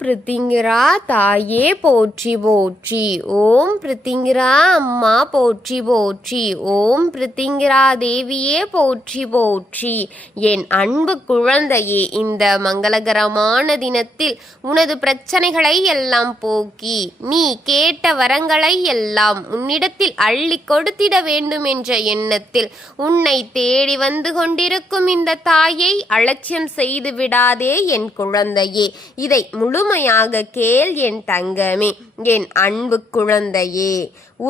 பிருத்திங்கிரா தாயே போற்றி போற்றி. ஓம் பிருத்திங்கிரா அம்மா போற்றி போற்றி. ஓம் பிருத்திங்கிரா தேவியே போற்றி போற்றி. என் அன்பு குழந்தையே, இந்த மங்களகரமான தினத்தில் உனது பிரச்சனைகளை எல்லாம் போக்கி நீ கேட்ட வரங்களை எல்லாம் உன்னிடத்தில் அள்ளி கொடுத்திட வேண்டும் என்ற எண்ணத்தில் உன்னை தேடி வந்து கொண்டிருக்கும் இந்த தாயை அலட்சியம் செய்து விடாதே என் குழந்தையே. இதை முழுமையாக கேள் என் தங்கமே, என் அன்பு குழந்தையே.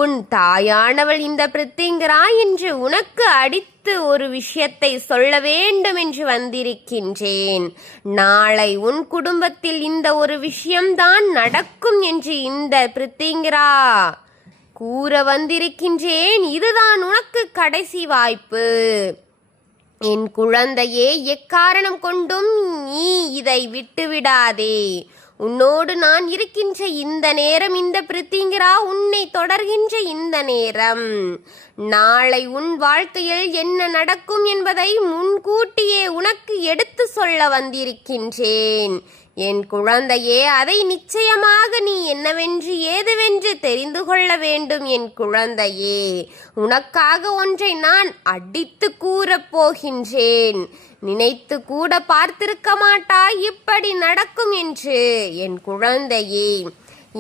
உன் தாயானவள் இந்த பிருத்திங்கிரா என்று உனக்கு அடித்து ஒரு விஷயத்தை சொல்ல வேண்டும் என்று வந்திருக்கின்றேன். நாளை உன் குடும்பத்தில் இந்த ஒரு விஷயம்தான் நடக்கும் என்று இந்த பிருத்திங்கிரா கூற வந்திருக்கின்றேன். இதுதான் உனக்கு கடைசி வாய்ப்பு. என் குழந்தையே, எக்காரணம் கொண்டும் நீ இதை விட்டுவிடாதே. உன்னோடு நான் இருக்கின்ற இந்த நேரம், இந்த பிருத்திங்கிரா உன்னை தொடர்கின்ற இந்த நேரம், நாளை உன் வாழ்க்கையில் என்ன நடக்கும் என்பதை முன்கூட்டியே உனக்கு எடுத்து சொல்ல வந்திருக்கின்றேன். என் குழந்தையே, அதை நிச்சயமாக நீ என்னவென்று ஏதுவென்று தெரிந்து கொள்ள வேண்டும். என் குழந்தையே, உனக்காக ஒன்றை நான் அடித்து கூறப் போகின்றேன். நினைத்து கூட பார்த்திருக்க மாட்டாய் இப்படி நடக்கும் என்று. என் குழந்தையே,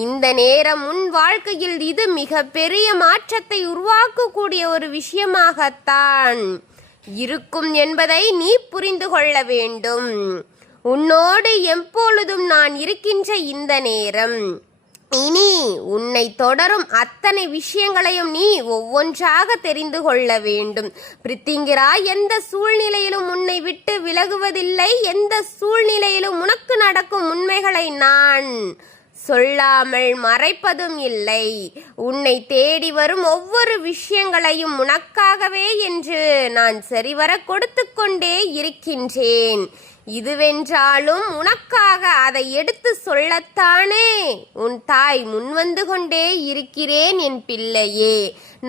இந்த நேரம் உன் வாழ்க்கையில் இது மிக பெரிய மாற்றத்தை உருவாக்கக்கூடிய ஒரு விஷயமாகத்தான் இருக்கும் என்பதை நீ புரிந்து கொள்ள வேண்டும். உன்னோடு எப்பொழுதும் நான் இருக்கின்ற இந்த நேரம், இனி உன்னை தொடரும் அத்தனை விஷயங்களையும் நீ ஒவ்வொன்றாக தெரிந்து கொள்ள வேண்டும். பிருத்திங்கிரா எந்த சூழ்நிலையிலும் உன்னை விட்டு விலகுவதில்லை. எந்த சூழ்நிலையிலும் உனக்கு நடக்கும் உண்மைகளை நான் சொல்லாமல் மறைப்பதும் இல்லை. உன்னை தேடி வரும் ஒவ்வொரு விஷயங்களையும் உனக்காகவே என்று நான் சரிவர கொடுத்து கொண்டே இருக்கின்றேன். இதுவென்றாலும் உனக்காக அதை எடுத்து சொல்லத்தானே உன் தாய் முன்வந்து கொண்டே இருக்கிறேன். என் பிள்ளையே,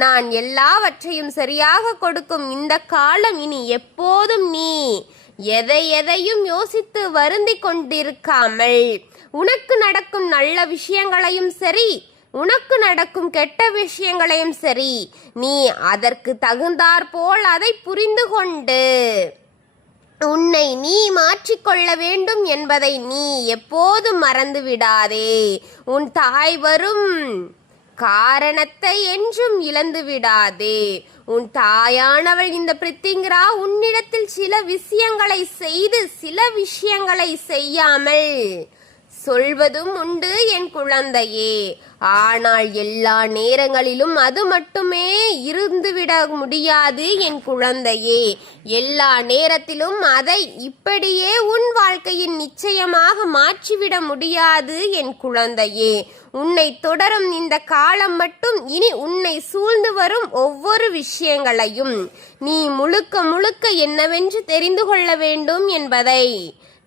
நான் எல்லாவற்றையும் சரியாக கொடுக்கும் இந்த காலம் இனி எப்போதும் நீ எதையும் யோசித்து வருந்தி கொண்டிருக்காமல், உனக்கு நடக்கும் நல்ல விஷயங்களையும் சரி, உனக்கு நடக்கும் கெட்ட விஷயங்களையும் சரி, நீ அதற்கு தகுந்தாற்போல் அதை புரிந்து கொண்டு உன்னை நீ மாற்றிக்கொள்ள வேண்டும் என்பதை நீ எப்போதும் மறந்து விடாதே. உன் தாய் வரும் காரணத்தை என்றும் இழந்து விடாதே. உன் தாயானவள் இந்த பிருத்திங்கிரா உன்னிடத்தில் சில விஷயங்களை செய்து சில விஷயங்களை செய்யாமல் சொல்வதும் உண்டு என் குழந்தையே. ஆனால் எல்லா நேரங்களிலும் அது மட்டுமே இருந்துவிட முடியாது என் குழந்தையே. எல்லா நேரத்திலும் அதை இப்படியே உன் வாழ்க்கையின் நிச்சயமாக மாற்றிவிட முடியாது என் குழந்தையே. உன்னை தொடரும் இந்த காலம் மட்டும் இனி உன்னை சூழ்ந்து வரும் ஒவ்வொரு விஷயங்களையும் நீ முழுக்க என்னவென்று தெரிந்து கொள்ள வேண்டும் என்பதை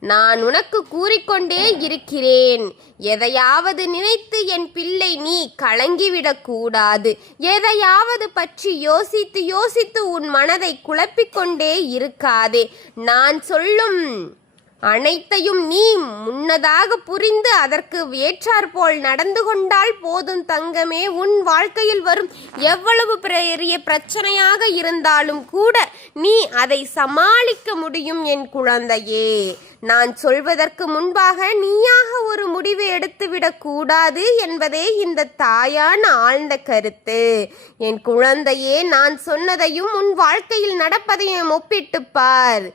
நான் உனக்கு கூறிக்கொண்டே இருக்கிறேன். எதையாவது நினைத்து என் பிள்ளை நீ கலங்கிவிடக் கூடாது. எதையாவது பற்றி யோசித்து உன் மனதை குழப்பிக்கொண்டே இருக்காதே. நான் சொல்லும் அனைத்தையும் நீ முன்னதாக புரிந்து அதற்கு ஏற்றாற்போல் நடந்து கொண்டால் போதும் தங்கமே. உன் வாழ்க்கையில் வரும் எவ்வளவு பெரிய பிரச்சனையாக இருந்தாலும் கூட நீ அதை சமாளிக்க முடியும் என் குழந்தையே. நான் சொல்வதற்கு முன்பாக நீயாக ஒரு முடிவு எடுத்துவிடக் கூடாது என்பதே இந்த தாயான ஆழ்ந்த கருத்து. என் குழந்தையே, நான் சொன்னதையும் உன் வாழ்க்கையில் நடப்பதையும் ஒப்பிட்டுப் பார்.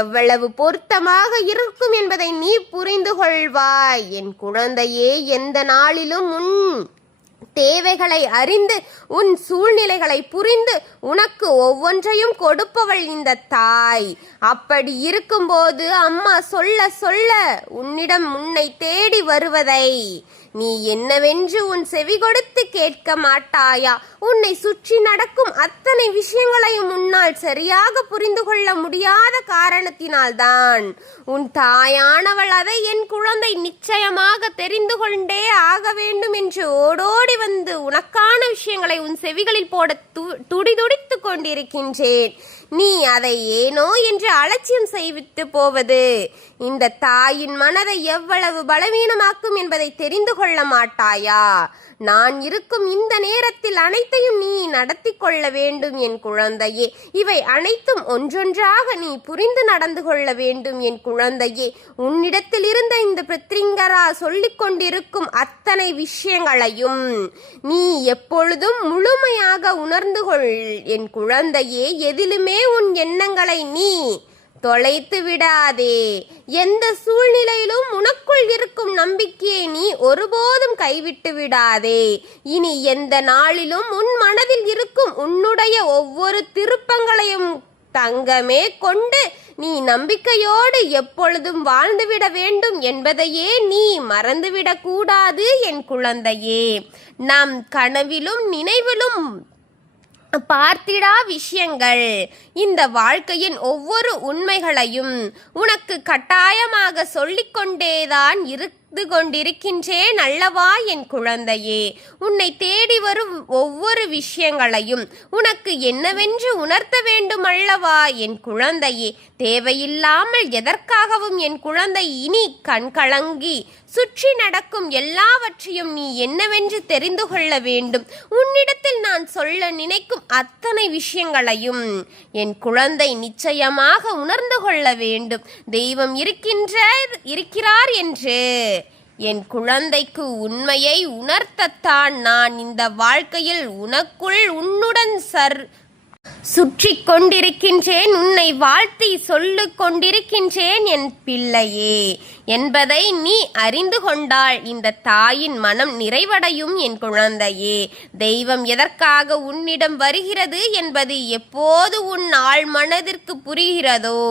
எவ்வளவு பொருத்தமாக இருக்கும் என்பதை நீ புரிந்து கொள்வாய். என் குழந்தையே, எந்த நாளிலும் உன் தேவைகளை அறிந்து உன் சூழ்நிலைகளை புரிந்து உனக்கு ஒவ்வொன்றையும் கொடுப்பவள் இந்த தாய். அப்படி இருக்கும்போது அம்மா சொல்ல உன்னிடம் உன்னை தேடி வருவதை நீ என்னவென்று உன் செவி கொடுத்து கேட்க மாட்டாயா? உன்னை சுற்றி நடக்கும் அத்தனை விஷயங்களையும் உன்னால் சரியாக புரிந்து கொள்ள முடியாத காரணத்தினால்தான் உன் தாயானவள் அதை என் குழந்தை நிச்சயமாக தெரிந்து கொண்டே ஆக வேண்டும் என்று ஓடோடி வந்து உனக்கான விஷயங்களை உன் செவிகளில் போட துடிதுடித்து கொண்டிருக்கின்றேன். நீ அதை ஏனோ என்று அலட்சியம் செய்வித்து போவது இந்த தாயின் மனதை எவ்வளவு பலவீனமாக்கும் என்பதை தெரிந்து கொள்ள மாட்டாயா? நான் இருக்கும் இந்த நேரத்தில் அனைத்தையும் நீ நடத்தி கொள்ள வேண்டும் என் குழந்தையே. இவை அனைத்தும் ஒன்றொன்றாக நீ புரிந்து நடந்து கொள்ள வேண்டும் என் குழந்தையே. உன்னிடத்தில் இருந்த இந்த பிருத்திங்கரா சொல்லிக் கொண்டிருக்கும் அத்தனை விஷயங்களையும் நீ எப்பொழுதும் முழுமையாக உணர்ந்து கொள் என் குழந்தையே. எதிலுமே உன் எண்ணங்களை நீ தொலைத்து விடாதே. எந்த சூழ்நிலையிலும் உனக்குள் இருக்கும் நம்பிக்கையை நீ ஒருபோதும் கைவிட்டு விடாதே. இனி எந்த நாளிலும் உன் மனதில் இருக்கும் உன்னுடைய ஒவ்வொரு திருப்பங்களையும் தங்கமே கொண்டு நீ நம்பிக்கையோடு எப்பொழுதும் வாழ்ந்துவிட வேண்டும் என்பதையே நீ மறந்துவிடக் கூடாது என் குழந்தையே. நம் கனவிலும் நினைவிலும் பார்த்திடா விஷயங்கள் இந்த வாழ்க்கையின் ஒவ்வொரு உண்மைகளையும் உனக்கு கட்டாயமாக சொல்லிக்கொண்டேதான் கொண்டிருக்கின்றேன் அல்லவா என் குழந்தையே. உன்னை தேடி வரும் ஒவ்வொரு விஷயங்களையும் உனக்கு என்னவென்று உணர்த்த வேண்டும் அல்லவா என் குழந்தையே. தேவையில்லாமல் எதற்காகவும் என் குழந்தை இனி கண்கலங்கி சுற்றி நடக்கும் எல்லாவற்றையும் நீ என்னவென்று தெரிந்து கொள்ள வேண்டும். உன்னிடத்தில் நான் சொல்ல நினைக்கும் அத்தனை விஷயங்களையும் என் குழந்தை நிச்சயமாக உணர்ந்து கொள்ள வேண்டும். தெய்வம் இருக்கிறார் என்று என் குழந்தைக்கு உண்மையை உணர்த்தத்தான் நான் இந்த வாழ்க்கையில் உன்னுடன் சுற்றி கொண்டிருக்கின்றேன், உன்னை வாழ்த்தி சொல்லிக் கொண்டிருக்கின்றேன் என் பிள்ளையே என்பதை நீ அறிந்து கொண்டால் இந்த தாயின் மனம் நிறைவடையும் என் குழந்தையே. தெய்வம் எதற்காக உன்னிடம் வருகிறது என்பது எப்போது உன் ஆழ் மனதிற்கு புரிகிறதோ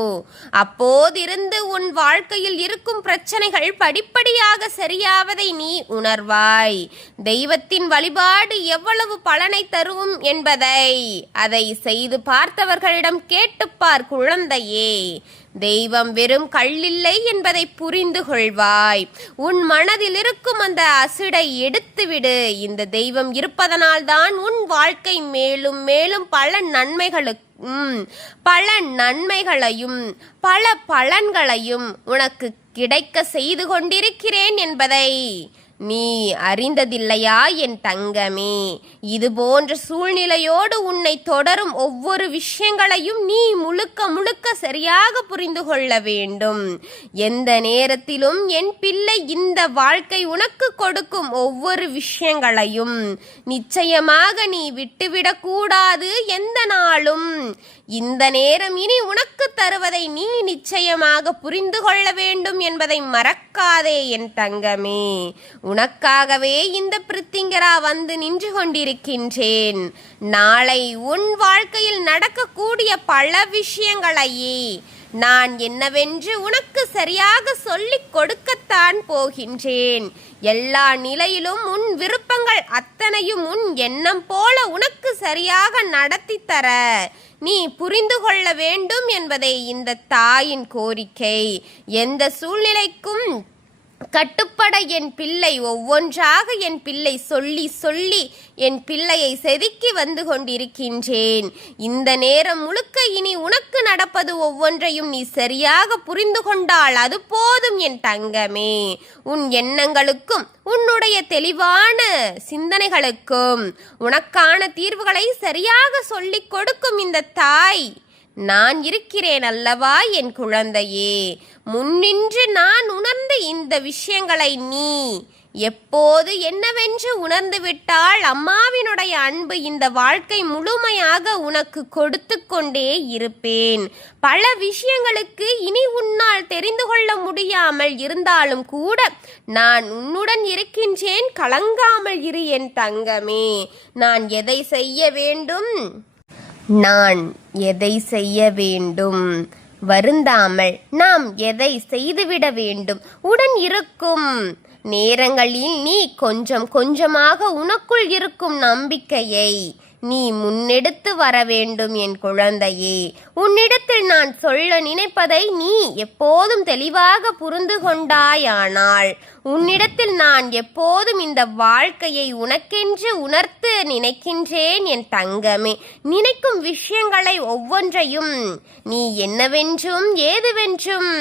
அப்போதிருந்து உன் வாழ்க்கையில் இருக்கும் பிரச்சனைகள் படிப்படியாக சரியாவதை நீ உணர்வாய். தெய்வத்தின் வழிபாடு எவ்வளவு பலனை தரும் என்பதை அதை செய்து பார்த்தவர்களிடம் கேட்டுப்பார் குழந்தையே. தெய்வம் வெறும் கல்லில்லை என்பதை புரிந்து கொள்வாய். உன் மனதில் இருக்கும் அந்த அசிடை எடுத்துவிடு. இந்த தெய்வம் இருப்பதனால் தான் உன் வாழ்க்கை மேலும் மேலும் பல நன்மைகளையும் பல பலன்களையும் உனக்கு கிடைக்க செய்து கொண்டிருக்கிறேன் என்பதை நீ அறிந்ததில்லையா என் தங்கமே? இது போன்ற சூழ்நிலையோடு உன்னை தொடரும் ஒவ்வொரு விஷயங்களையும் நீ முழுக்க சரியாக புரிந்து கொள்ள வேண்டும். எந்த நேரத்திலும் என் பிள்ளை இந்த வாழ்க்கை உனக்கு கொடுக்கும் ஒவ்வொரு விஷயங்களையும் நிச்சயமாக நீ விட்டுவிடக் கூடாது எந்த நாளும். இந்த நேரம் இனி உனக்கு தருவதை நீ நிச்சயமாக புரிந்து கொள்ள வேண்டும் என்பதை மறக்காதே என் தங்கமே. உனக்காகவே இந்த பிருத்திங்கரா வந்து நின்று கொண்டிருக்கின்றேன். நாளை உன் வாழ்க்கையில் நடக்கக்கூடிய பல விஷயங்களையே நான் என்னவென்று உனக்கு சரியாக சொல்லிக் கொடுக்கத்தான் போகின்றேன். எல்லா நிலையிலும் உன் விருப்பங்கள் அத்தனையும் உன் எண்ணம் போல உனக்கு சரியாக நடத்தி தர நீ புரிந்து கொள்ள வேண்டும் என்பதே இந்த தாயின் கோரிக்கை. எந்த சூழ்நிலைக்கும் கட்டுப்பட என் பிள்ளை ஒவ்வொன்றாக என் பிள்ளை சொல்லி என் பிள்ளையை செதுக்கி வந்து கொண்டிருக்கின்றேன். இந்த நேரம் முழுக்க இனி உனக்கு நடப்பது ஒவ்வொன்றையும் நீ சரியாக புரிந்து கொண்டால் அது போதும் என் தங்கமே. உன் எண்ணங்களுக்கும் உன்னுடைய தெளிவான சிந்தனைகளுக்கும் உனக்கான தீர்வுகளை சரியாக சொல்லிக் கொடுக்கும் இந்த தாய் நான் இருக்கிறேன் அல்லவா என் குழந்தையே. முன்னின்று நான் உணர்ந்த இந்த விஷயங்களை நீ எப்போது என்னவென்று உணர்ந்து விட்டால் அம்மாவினுடைய அன்பு இந்த வாழ்க்கை முழுமையாக உனக்கு கொடுத்து கொண்டே இருப்பேன். பல விஷயங்களுக்கு இனி உன்னால் தெரிந்து கொள்ள முடியாமல் இருந்தாலும் கூட நான் உன்னுடன் இருக்கின்றேன். கலங்காமல் இரு என் தங்கமே. நான் எதை செய்ய வேண்டும் வருந்தாமல் நாம் எதை செய்துவிட வேண்டும். உடன் இருக்கும் நேரங்களில் நீ கொஞ்சமாக உனக்குள் இருக்கும் நம்பிக்கையை நீ முன்னெடுத்து வர வேண்டும் என் குழந்தையே. உன்னிடத்தில் நான் சொல்ல நினைப்பதை நீ எப்போதும் தெளிவாக புரிந்து கொண்டாயானால் உன்னிடத்தில் நான் எப்போதும் இந்த வாழ்க்கையை உனக்கென்று உணர்த்து நினைக்கின்றேன் என் தங்கமே. நினைக்கும் விஷயங்களை ஒவ்வொன்றையும் நீ என்னவென்றும் ஏதுவென்றும்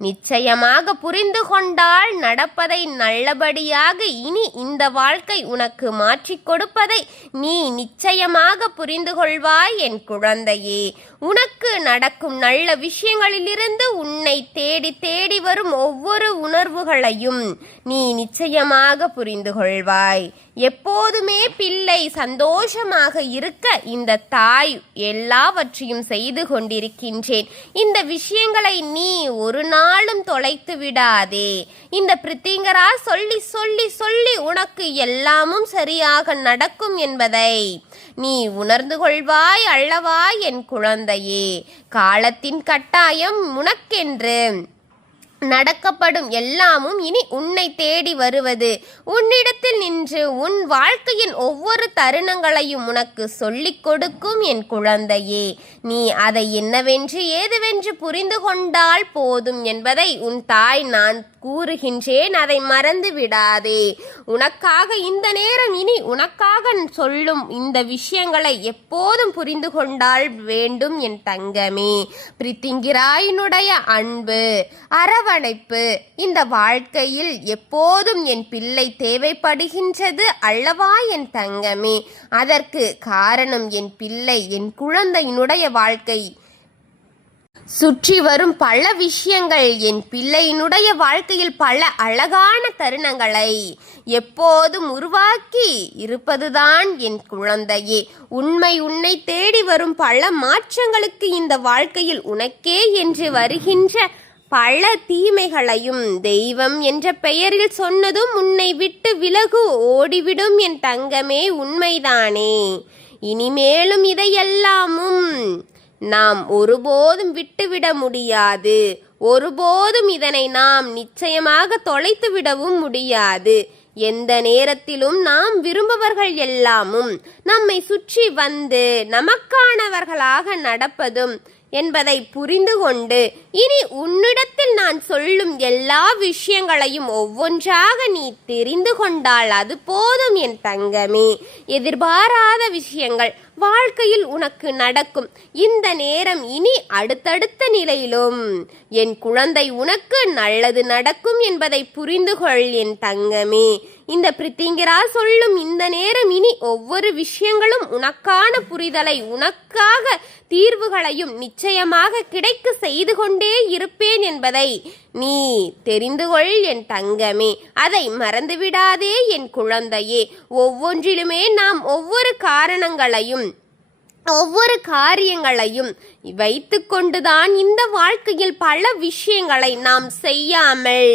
நிச்சயமாக புரிந்து கொண்டால் நடப்பதை நல்லபடியாக இனி இந்த வாழ்க்கை உனக்கு மாற்றிக் கொடுப்பதை நீ நிச்சயமாக புரிந்து கொள்வாய் என் குழந்தையே. உனக்கு நடக்கும் நல்ல விஷயங்களிலிருந்து உன்னை தேடி தேடி வரும் ஒவ்வொரு உணர்வுகளையும் நீ நிச்சயமாக புரிந்து கொள்வாய். எப்போதுமே பிள்ளை சந்தோஷமாக இருக்க இந்த தாய் எல்லாவற்றையும் செய்து கொண்டிருக்கின்றேன். இந்த விஷயங்களை நீ ஒரு நாளும் தொலைத்து விடாதே. இந்த பிரித்திங்கரா சொல்லி சொல்லி சொல்லி உனக்கு எல்லாமும் சரியாக நடக்கும் என்பதை நீ உணர்ந்து கொள்வாய் அல்லவா என் குழந்தையே. காலத்தின் கட்டாயம் உனக்கென்று நடக்கப்படும் எல்லாமும் இனி உன்னை தேடி வருவது உன்னிடத்தில் நின்று உன் வாழ்க்கையின் ஒவ்வொரு தருணங்களையும் உனக்கு சொல்லிக் கொடுக்கும் என் குழந்தையே. நீ அதை என்னவென்று ஏதுவென்று புரிந்து கொண்டால் போதும் என்பதை உன் தாய் நான் கூறுகின்றேன். அதை மறந்து விடாதே. உனக்காக இந்த நேரம் இனி உனக்காக சொல்லும் இந்த விஷயங்களை எப்போதும் புரிந்து கொண்டால் வேண்டும் என் தங்கமே. பிரித்திங்கிராயினுடைய அன்பு அரவணைப்பு இந்த வாழ்க்கையில் எப்போதும் என் பிள்ளை தேவைப்படுகின்றது அல்லவா என் தங்கமே. அதற்கு காரணம் என் பிள்ளை என் குழந்தையினுடைய வாழ்க்கை சுற்றி வரும் பல விஷயங்கள் என் பிள்ளையினுடைய வாழ்க்கையில் பல அழகான தருணங்களை எப்போதும் உருவாக்கி இருப்பதுதான் என் குழந்தையே. உன்னை தேடி வரும் பல மாற்றங்களுக்கு இந்த வாழ்க்கையில் உனக்கே என்று வருகின்ற பல தீமைகளையும் தெய்வம் என்ற பெயரில் சொன்னதும் உன்னை விட்டு விலகு ஓடிவிடும் என் தங்கமே. உண்மைதானே? இனிமேலும் இதையெல்லாமும் நாம் ஒருபோதும் விட்டுவிட முடியாது. ஒருபோதும் இதனை நாம் நிச்சயமாக தொலைத்து விடவும் முடியாது. எந்த நேரத்திலும் நாம் விரும்புபவர்கள் எல்லாமும் நம்மை சுற்றி வந்து நமக்கானவர்களாக நடப்பதும் என்பதை புரிந்து கொண்டு இனி உன்னிடத்தில் நான் சொல்லும் எல்லா விஷயங்களையும் ஒவ்வொன்றாக நீ தெரிந்து கொண்டால் அது போதும் என் தங்கமே. எதிர்பாராத விஷயங்கள் வாழ்க்கையில் உனக்கு நடக்கும். இந்த நேரம் இனி அடுத்தடுத்த நிலையிலும் என் குழந்தை உனக்கு நல்லது நடக்கும் என்பதை புரிந்து கொள் என் தங்கமே. இந்த பிரித்திங்கரா சொல்லும் இந்த நேரம் இனி ஒவ்வொரு விஷயங்களும் உனக்கான புரிதலை உனக்காக தீர்வுகளையும் நிச்சயமாக கிடைக்க செய்து கொண்டே இருப்பேன் என்பதை நீ தெரிந்து கொள் என் தங்கமே. அதை மறந்துவிடாதே என் குழந்தையே. ஒவ்வொன்றிலுமே நாம் ஒவ்வொரு காரணங்களையும் ஒவ்வொரு காரியங்களையும் வைத்து கொண்டுதான் இந்த வாழ்க்கையில் பல விஷயங்களை நாம் செய்யாமல்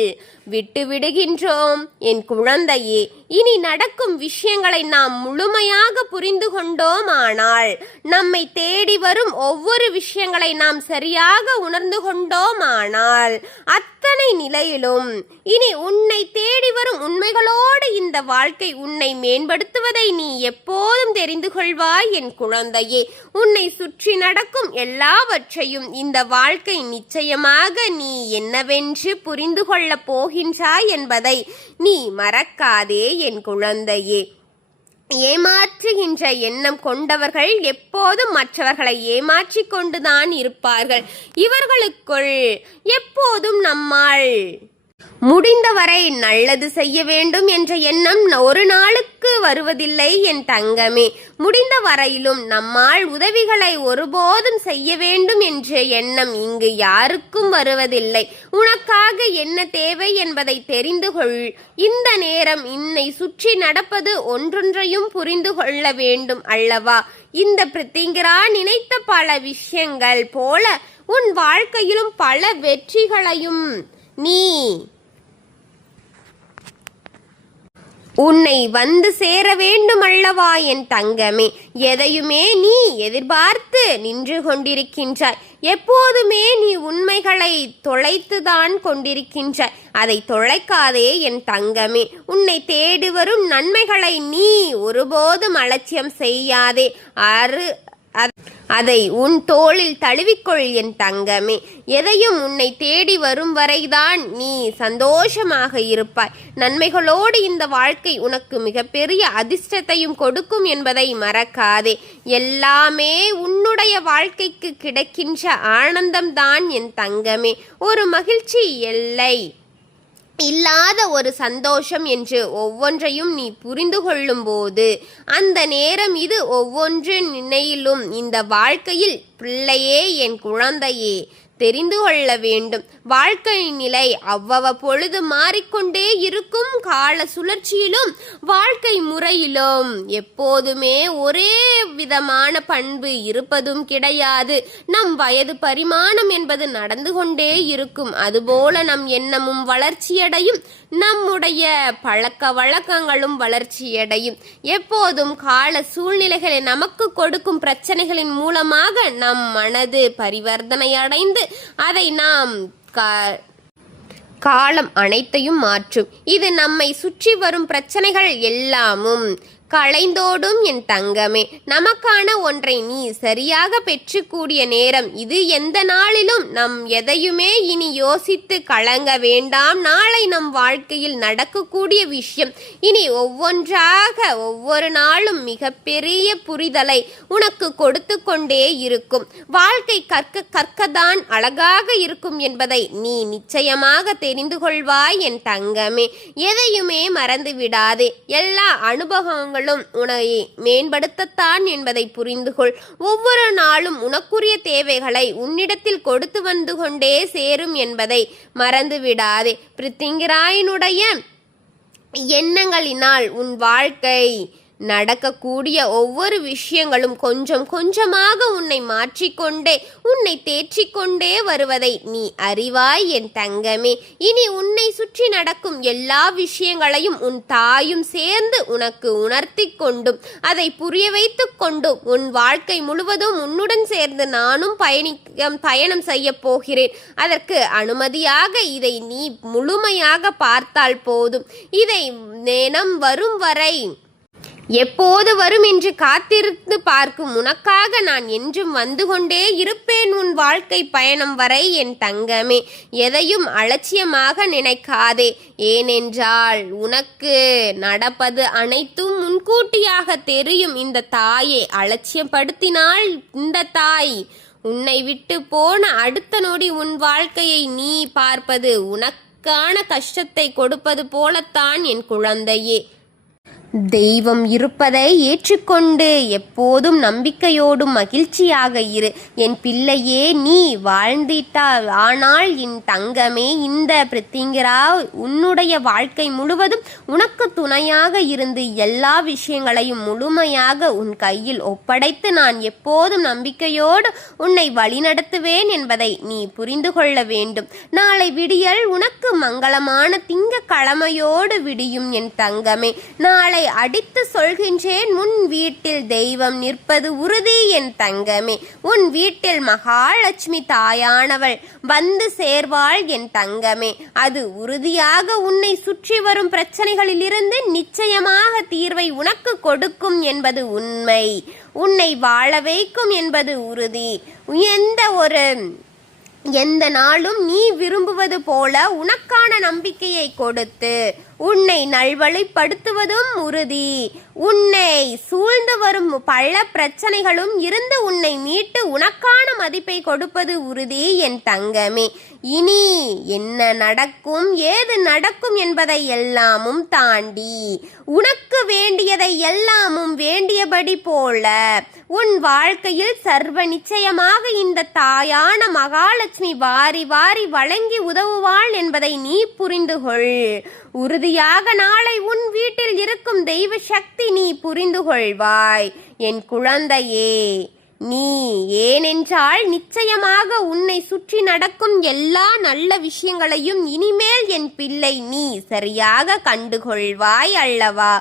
விட்டு விடுகின்றோம் என் குழந்தையே. இனி நடக்கும் விஷயங்களை நாம் முழுமையாக புரிந்து கொண்டோம். ஆனால் நம்மை தேடி வரும் ஒவ்வொரு விஷயங்களை நாம் சரியாக உணர்ந்து கொண்டோம். ஆனால் அத்தனை நிலையிலும் இனி உன்னை தேடி வரும் உண்மைகளோடு இந்த வாழ்க்கை உன்னை மேம்படுத்துவதை நீ எப்போதும் தெரிந்து கொள்வாய் என் குழந்தையே. உன்னை சுற்றி நடக்கும் எல்லாவற்றையும் இந்த வாழ்க்கை நிச்சயமாக நீ என்னவென்று புரிந்து கொள்ளப் போகின்றாய் என்பதை நீ மறக்காதே என் குழந்தையே. ஏமாற்றுகின்ற எண்ணம் கொண்டவர்கள் எப்போதும் மற்றவர்களை ஏமாற்றிக் கொண்டுதான் இருப்பார்கள். இவர்களுக்குள் எப்போதும் நம்மால் முடிந்தவரை நல்லது செய்ய வேண்டும் என்ற எண்ணம் ஒரு நாளுக்கு வருவதில்லை என் தங்கமே. முடிந்த வரையிலும் நம்மால் உதவிகளை ஒருபோதும் செய்ய வேண்டும் என்ற எண்ணம் இங்கு யாருக்கும் வருவதில்லை. உனக்காக என்ன தேவை என்பதை தெரிந்து கொள். இந்த நேரம் இன்னை சுற்றி நடப்பது ஒன்றொன்றையும் புரிந்து கொள்ள வேண்டும் அல்லவா? இந்த பிரித்திங்கரா நினைத்த பல விஷயங்கள் போல உன் வாழ்க்கையிலும் பல வெற்றிகளையும் நீ உன்னை வந்து சேர வேண்டும் அல்லவா என் தங்கமே. எதையுமே நீ எதிர்பார்த்து நின்று கொண்டிருக்கின்றாய். எப்போதுமே நீ உண்மைகளை தொலைத்துதான் கொண்டிருக்கின்றாய். அதை தொலைக்காதே என் தங்கமே. உன்னை தேடி வரும் நன்மைகளை நீ ஒருபோதும் அலட்சியம் செய்யாதே. அதை உன் தோளில் தழுவிக்கொள் என் தங்கமே. எதையும் உன்னை தேடி வரும் வரைதான் நீ சந்தோஷமாக இருப்பாய். நன்மைகளோடு இந்த வாழ்க்கை உனக்கு மிகப்பெரிய அதிர்ஷ்டத்தையும் கொடுக்கும் என்பதை மறக்காதே. எல்லாமே உன்னுடைய வாழ்க்கைக்கு கிடைக்கின்ற ஆனந்தம்தான் என் தங்கமே. ஒரு மகிழ்ச்சி எல்லை இல்லாத ஒரு சந்தோஷம் என்று ஒவ்வொன்றையும் நீ புரிந்து கொள்ளும் போது அந்த நேரம் இது ஒவ்வொன்று நினையிலும் இந்த வாழ்க்கையில் பிள்ளையே என் குழந்தையே தெரிந்து கொள்ள வேண்டும். வாழ்க்கை நிலை அவ்வப்பொழுது மாறிக்கொண்டே இருக்கும். கால சுழற்சியிலும் வாழ்க்கை முறையிலும் எப்போதுமே ஒரே விதமான பண்பு இருப்பதும் கிடையாது. நம் வயது பரிமாணம் என்பது நடந்து கொண்டே இருக்கும். அதுபோல நம் எண்ணமும் வளர்ச்சியடையும், நம்முடைய பழக்க வழக்கங்களும் வளர்ச்சியடையும். எப்போதும் கால சூழ்நிலைகளை நமக்கு கொடுக்கும் பிரச்சனைகளின் மூலமாக நம் மனது பரிவர்த்தனை அடைந்து அதை நாம் காலம் அனைத்தையும் மாற்றும். இது நம்மை சுற்றி வரும் பிரச்சனைகள் எல்லாமும் களைந்தோடும் என் தங்கமே. நமக்கான ஒன்றை நீ சரியாக பெற்றுக்கூடிய நேரம் இது. எந்த நாளிலும் நம் எதையுமே இனி யோசித்து கலங்க வேண்டாம். நாளை நம் வாழ்க்கையில் நடக்கக்கூடிய விஷயம் இனி ஒவ்வொன்றாக ஒவ்வொரு நாளும் மிகப்பெரிய புரிதலை உனக்கு கொடுத்து கொண்டே இருக்கும். வாழ்க்கை கற்கதான் அழகாக இருக்கும் என்பதை நீ நிச்சயமாக தெரிந்து கொள்வாய் என் தங்கமே. எதையுமே மறந்து விடாதே. எல்லா அனுபவங்களும் உன்னை மேம்படுத்தத்தான் என்பதை புரிந்துகொள். ஒவ்வொரு நாளும் உனக்குரிய தேவைகளை உன்னிடத்தில் கொடுத்து வந்து கொண்டே சேரும் என்பதை மறந்து விடாதே. பிரித்திங்கிராயனுடைய எண்ணங்களினால் உன் வாழ்க்கை நடக்கக்கூடிய ஒவ்வொரு விஷயங்களும் கொஞ்சம் கொஞ்சமாக உன்னை மாற்றிக்கொண்டே உன்னை தேற்றிக்கொண்டே வருவதை நீ அறிவாய் என் தங்கமே. இனி உன்னை சுற்றி நடக்கும் எல்லா விஷயங்களையும் உன் தாயும் சேர்ந்து உனக்கு உணர்த்தி கொண்டும் அதை புரிய வைத்து கொண்டும் உன் வாழ்க்கை முழுவதும் உன்னுடன் சேர்ந்து நானும் பயணம் செய்ய போகிறேன். அதற்கு அனுமதியாக இதை நீ முழுமையாக பார்த்தால் போதும். இதை நேரம் வரும் வரை எப்போது வரும் என்று காத்திருந்து பார்க்கும் உனக்காக நான் என்றும் வந்து கொண்டே இருப்பேன் உன் வாழ்க்கை பயணம் வரை என் தங்கமே. எதையும் அலட்சியமாக நினைக்காதே. ஏனென்றால் உனக்கு நடப்பது அனைத்தும் முன்கூட்டியாக தெரியும். இந்த தாயை அலட்சியப்படுத்தினால் இந்த தாய் உன்னை விட்டு போன அடுத்த நொடி உன் வாழ்க்கையை நீ பார்ப்பது உனக்கான கஷ்டத்தை கொடுப்பது போலத்தான் என் குழந்தையே. தெய்வம் இருப்பதை ஏற்றுக்கொண்டு எப்போதும் நம்பிக்கையோடும் மகிழ்ச்சியாக இரு என் பிள்ளையே. நீ வாழ்ந்திட்டால் ஆனால் என் தங்கமே இந்த பிரித்திங்கிரா உன்னுடைய வாழ்க்கை முழுவதும் உனக்கு துணையாக இருந்து எல்லா விஷயங்களையும் முழுமையாக உன் கையில் ஒப்படைத்து நான் எப்போதும் நம்பிக்கையோடு உன்னை வழிநடத்துவேன் என்பதை நீ புரிந்து கொள்ள வேண்டும். நாளை விடியல் உனக்கு மங்களமான திங்கட்கிழமையோடு விடியும் என் தங்கமே. நாளை அடித்து சொல்கின்றேன், உன் வீட்டில் தெய்வம் நிற்பது உறுதி என் தங்கமே. உன் வீட்டில் மகாலட்சுமி தாயானவள் வந்து சேர்வாள் என் தங்கமே. அது உறுதியாக உன்னை சுற்றி வரும் பிரச்சனைகளிலிருந்து நிச்சயமாக தீர்வை உனக்கு கொடுக்கும் என்பது உண்மை. உன்னை வாழ வைக்கும் என்பது உறுதி. எந்த நாளும் நீ விரும்புவது போல உனக்கான நம்பிக்கையை கொடுத்து உன்னை நல்வழிப்படுத்துவதும் உறுதி. உன்னை சூழ்ந்து வரும் பல பிரச்சனைகளும் இருந்து உன்னை மீட்டு உனக்கான மதிப்பை கொடுப்பது உறுதி என் தங்கமே. இனி என்ன நடக்கும் ஏது நடக்கும் என்பதை எல்லாமும் தாண்டி உனக்கு வேண்டியதை எல்லாமும் வேண்டியபடி போல உன் வாழ்க்கையில் சர்வ நிச்சயமாக இந்த தாயான மகாலட்சுமி வாரி வாரி வழங்கி உதவுவாள் என்பதை நீ புரிந்து கொள். உறுதியாக நாளை உன் வீட்டில் இருக்கும் தெய்வ சக்தி நீ புரிந்து கொள்வாய் என் குழந்தையே. நீ. ஏனென்றால் நிச்சயமாக உன்னை சுற்றி நடக்கும் எல்லா நல்ல விஷயங்களையும் இனிமேல் என் பிள்ளை நீ சரியாக கண்டுகொள்வாய் அல்லவா?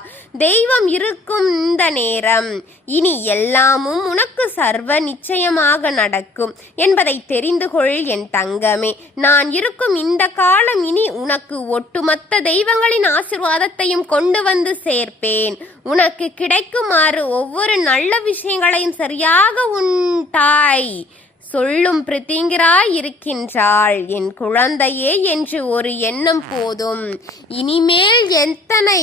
தெய்வம் இருக்கும் இந்த நேரம் இனி எல்லாமும் உனக்கு சர்வ நிச்சயமாக நடக்கும் என்பதை தெரிந்து கொள் என் தங்கமே. நான் இருக்கும் இந்த காலம் இனி உனக்கு ஒட்டுமொத்த தெய்வங்களின் ஆசீர்வாதத்தையும் கொண்டு வந்து சேர்ப்பேன். உனக்கு கிடைக்குமாறு ஒவ்வொரு நல்ல விஷயங்களையும் சரியாக உன் தாய் சொல்லும் பிரித்திங்கிரா இருக்கின்றாள். என் குழந்தையே என்று ஒரு எண்ணம் போதும். இனிமேல் எத்தனை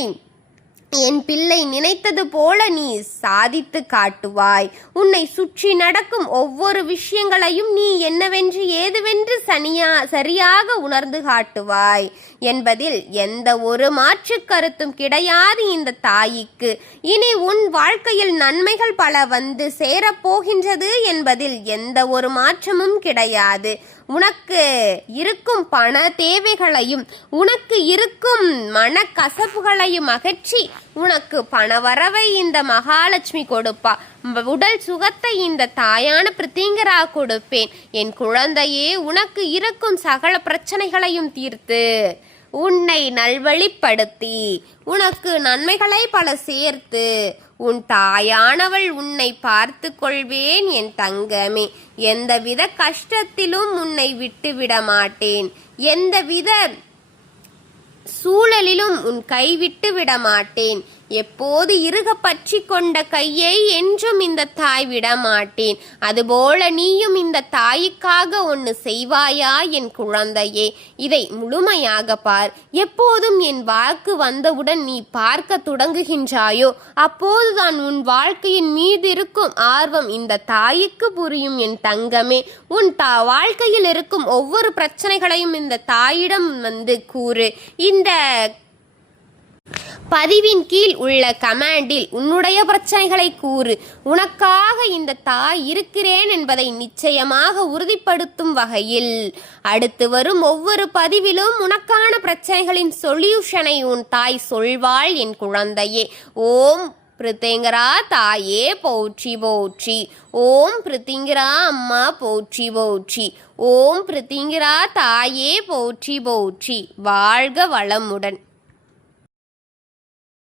என் பிள்ளை நினைத்தது போல நீ சாதித்து காட்டுவாய். உன்னை சுற்றி நடக்கும் ஒவ்வொரு விஷயங்களையும் நீ என்னவென்று ஏதுவென்று சரியாக உணர்ந்து காட்டுவாய் என்பதில் எந்த ஒரு மாற்று கருத்தும் கிடையாது இந்த தாய்க்கு. இனி உன் வாழ்க்கையில் நன்மைகள் பல வந்து சேரப்போகின்றது என்பதில் எந்த ஒரு மாற்றமும் கிடையாது. உனக்கு இருக்கும் பண தேவைகளையும் உனக்கு இருக்கும் மனக்கசப்புகளையும் அகற்றி உனக்கு பணவரவை இந்த மகாலட்சுமி கொடுப்பா. உடல் சுகத்தை இந்த தாயான பிரித்திங்கரா கொடுப்பேன். என் குழந்தையே, உனக்கு இருக்கும் சகல பிரச்சனைகளையும் தீர்த்து உன்னை நல்வழிப்படுத்தி உனக்கு நன்மைகளை பல சேர்த்து உன் தாயானவள் உன்னை பார்த்து கொள்வேன் என் தங்கமே. எந்தவித கஷ்டத்திலும் உன்னை விட்டுவிட மாட்டேன். எந்தவித சூழலிலும் உன் கைவிட்டு விட மாட்டேன். எப்போது இறுக பற்றி கொண்ட கையை என்றும் இந்த தாய் விட மாட்டேன். அதுபோல நீயும் இந்த தாய்க்காக ஒன்று செய்வாயா என் குழந்தையே? இதை முழுமையாக பார். எப்போதும் என் வாக்கு வந்தவுடன் நீ பார்க்க தொடங்குகின்றாயோ அப்போதுதான் உன் வாழ்க்கையின் மீது இருக்கும் ஆர்வம் இந்த தாய்க்கு புரியும் என் தங்கமே. உன் வாழ்க்கையில் இருக்கும் ஒவ்வொரு பிரச்சனைகளையும் இந்த தாயிடம் வந்து கூறு. இந்த பதிவின் கீழ் உள்ள கமெண்டில் உன்னுடைய பிரச்சனைகளை கூறு. உனக்காக இந்த தாய் இருக்கிறேன் என்பதை நிச்சயமாக உறுதிப்படுத்தும் வகையில் அடுத்து வரும் ஒவ்வொரு பதிவிலும் உனக்கான பிரச்சனைகளின் சொல்யூஷனை உன் தாய் சொல்வாள் என் குழந்தையே. ஓம் பிரித்திங்கரா தாயே போற்றி போற்றி. ஓம் பிரித்திங்கரா அம்மா போற்றி போற்றி. ஓம் பிரித்திங்கரா தாயே போற்றி போற்றி. வாழ்க வளமுடன்.